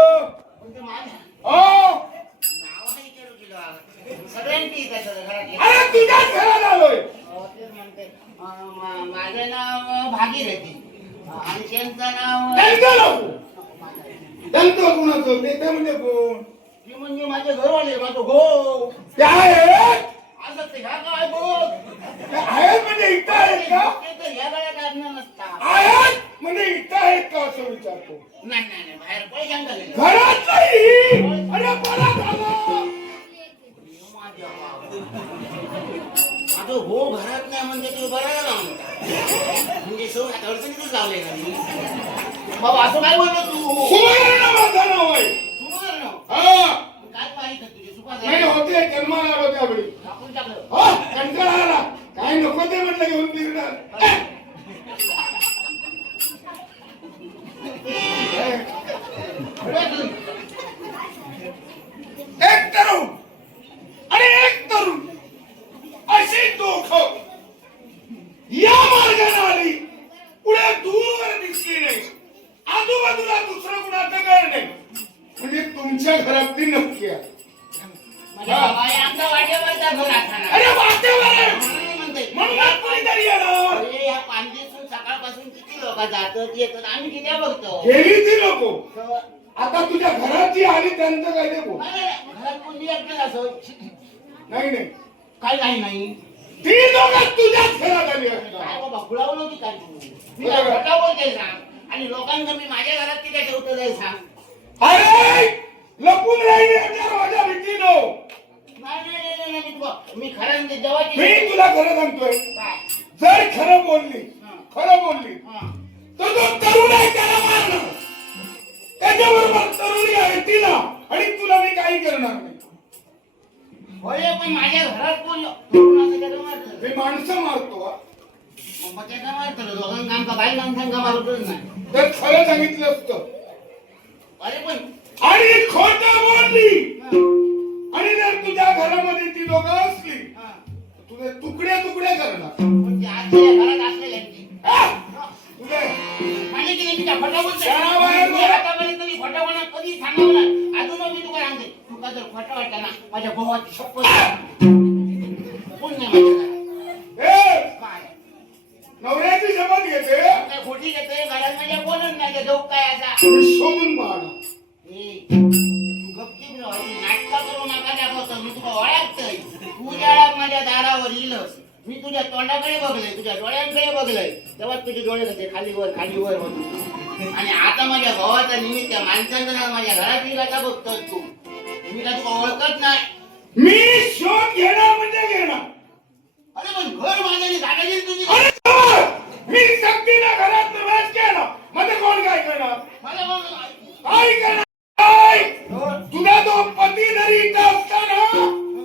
म्हणजे माझ्या हो नावही केलं गेलं सगळ्यांची घरात. अरे तुझ्याच घरात आलोय. तेच म्हणते माझं नाव भागीरथी आणि त्यांचं नाव त्यांचं कोणाचं ते म्हणजे कोण? ती म्हणजे माझे घरवाले माझं गो ते आहेत असं ते ह्या काय बघ ते आहेत म्हणजे इथं आहेत का? ते तर ह्या गळ्यात आणलं नसतात. आहेत म्हणजे इथं आहेत का असं विचारतो. नाही नाही नाही बाहेर पैशांना गेले घरात नाही. अरे बरा झाला. माझं हो घरात नाही म्हणजे तुम्ही बरा झाला म्हणता म्हणजे सगळं अडचणीतच लावले का मी बाबा असं काय बोललो तू सुवर्ण माझं नाव आहे. सुवर्ण हा काय पाहिजे तुझे सुपास नाही होते जन्माला आलो त्यावेळी. टाकून टाकलं हो कंटाळा आला. काय नको ते म्हटलं घेऊन फिरणार. एक तरुण आणि एक तरुण अशी दोघं या मार्गाने आली. पुढे दूर दिसली नाही. आजूबाजूला दुसरं कुणाचं घर नाही. म्हणजे तुमच्या घरातली नक्की आहे. म्हणजे बाबा हे आमचा वाटेवरचा घर असणार अरे वाटेवर आहे. म्हणून म्हणते म्हणूनच कोणीतरी येणार. अरे ह्या 5 दिवसांपासून सकाळपासून किती लोक जातात येतात आम्ही किती बघतो गेली ती लोक. आता तुझ्या घरात जी आली त्यांचं काय ते बोल. घरात कोणी एकटंच असं नाही नाही काय नाही नाही ती लोक तुझ्याच घरात आली असतात. काय बाबा खुळावलं की काय तू मी खोटा बोलते सांग आणि लोकांना मी माझ्या घरात किती ठेवतो ते सांग अरे लपून राहिल्यावर माझ्या भीतीनो. मी खरं जेव्हा मी तुला खरं सांगतोय. काय जर खरं बोलली तर तो तरुण आहे त्याला मारणार. त्याच्याबरोबर तरुणी आहे तिला आणि तुला मी काही करणार नाही. होय पण माझ्या घरात कोण मारतो मी माणसं मारतो हा. मग त्याचा मारतो दोघांना का बाई माणसांना मारतच नाही तर खरं सांगितलं असतं. अरे पण आणि खोटं बोलली आणि जर तुझ्या घरामध्ये ती लोक असली तुझे तुकडे तुकडे करणार. म्हणजे आजच्या घरात असलेल्यांची तुझे म्हणजे की तुझ्या खोटा बाहेर बोलतो आतापर्यंत मी खोटा बोलणार कधी सांगणार नाही. अजून मी तुला सांगते तुका जर खोटं वाटतं ना माझ्या भावाची शपथ कोण नाही माझ्या घरात काय नवऱ्याची शपथ घेते. काय खोटी घेते घरात माझ्या कोणच नाही धोक काय असा शोधून पाहणार. गपचीप नाटका करू नका दाखवतो मी तुला ओळखतोय तू ज्या माझ्या दारावर येईलस मी तुझ्या तोंडाकडे बघलंय तुझ्या डोळ्यांकडे बघलंय तेव्हा तुझे डोळे कसे खाली वर होते आणि आता माझ्या भावाचा निमित्त माणसांचं नाव माझ्या घरात येईल का बघतोस तू मी का तुला ओळखत नाही. मी शोध घेणार म्हणजे घेणार. अरे पण घर माझ्याने जागा दिली तुझी मी सक्तीला घरात प्रवेश केला मध्ये कोण काय करणार. मला काय करणार काय? तुझा तो पती जरी इथं असताना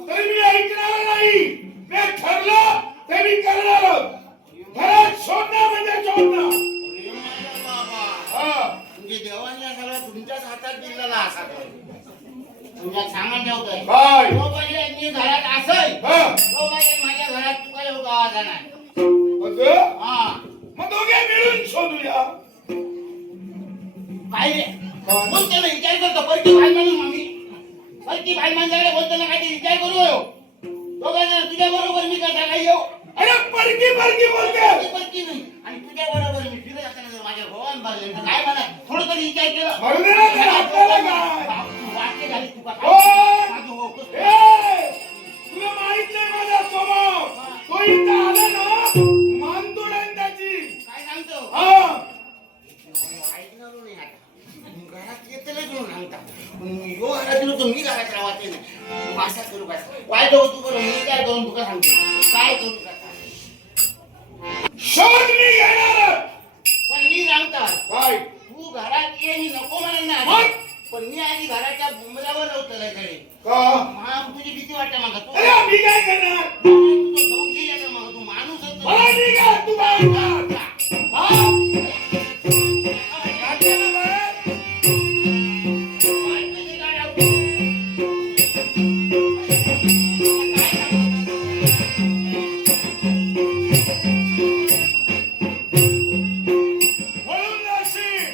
तरी मी ऐकणार नाही. मी ठरलं ते मी करणार. घरात शोधणं म्हणजे शोधणं. म्हणजे देवाने सगळं तुमच्याच हातात दिलेला असा तुमच्या सामान ठेवतोय काय? तो पहिले मी घरात असेल तो पहिले माझ्या घरात तू काय गावाचा नाही मग दोघे मिळून शोधूया. काय रे बोलतो ना विचार करतो परकी भाई म्हणून मम्मी परकी भाई माणसाकडे बोलताना काहीतरी विचार करू दोघांना तुझ्या बरोबर मी कसा काय येऊ. अरे परकी बोलते. परकी नाही आणि तुझ्या बरोबर मी फिरत असताना जर माझ्या भगवान बाजले तर काय म्हणा थोडं तरी विचार केलं वाक्य झाली तुका तुला माहित नाही माझा स्वभाव. तो इथं आला ना मान तोडेल त्याची. काय सांगतो ऐकणार नाही आता घरात येतले घेऊन सांगता यो घरात गेलो तर मी घरात राहते नाही मासा करू काय वाईट होतो करून मी काय करून तुका सांगतो काय करू का शोध मी घेणार. पण मी सांगता काय तू घरात ये मी नको म्हणत नाही पण मी आधी घराच्या बुंबल्यावर होतं घरी का तुझी भीती वाटते मला तू अरे मी काय करणार. तुझं गौशी येतं मग तू माणूस मला ठीक आहे तू काय करणार.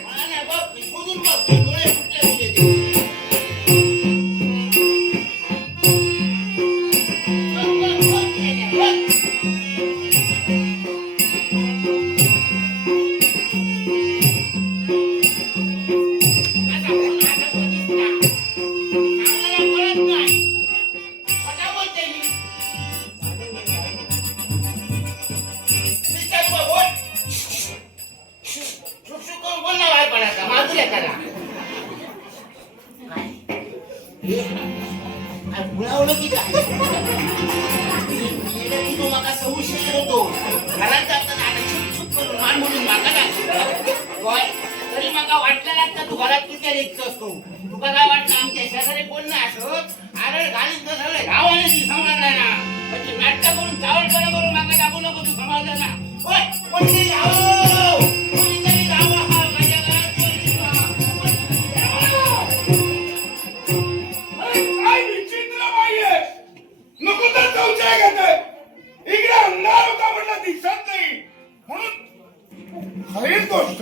म्हणून बघ, शोधून बघ, डोळे फुटले तुझे. काय मुळावलं की काय की तो माका संशय होतो घरात जाताना आता छुप छुप करून मान म्हणून माका दाखवतो तरी माका वाटलेला का तू घरात किती लेखच असतो तुका काय वाटलं आमच्या शेजारी कोण नाही असत आरड घालीत तर सगळे गावाने ती समजणार ना म्हणजे नाटक करून चावल बरोबर माका दाखवू नको तू समजणार ना होय कोणीतरी जाओ कोणीतरी जावं हा माझ्या घरात कोणीतरी जावं. अरे काय विचित्र बाई आहे नको तर चौचाय घेतोय इकडे अंधार होता म्हटलं दिसत नाही म्हणून खरीच गोष्ट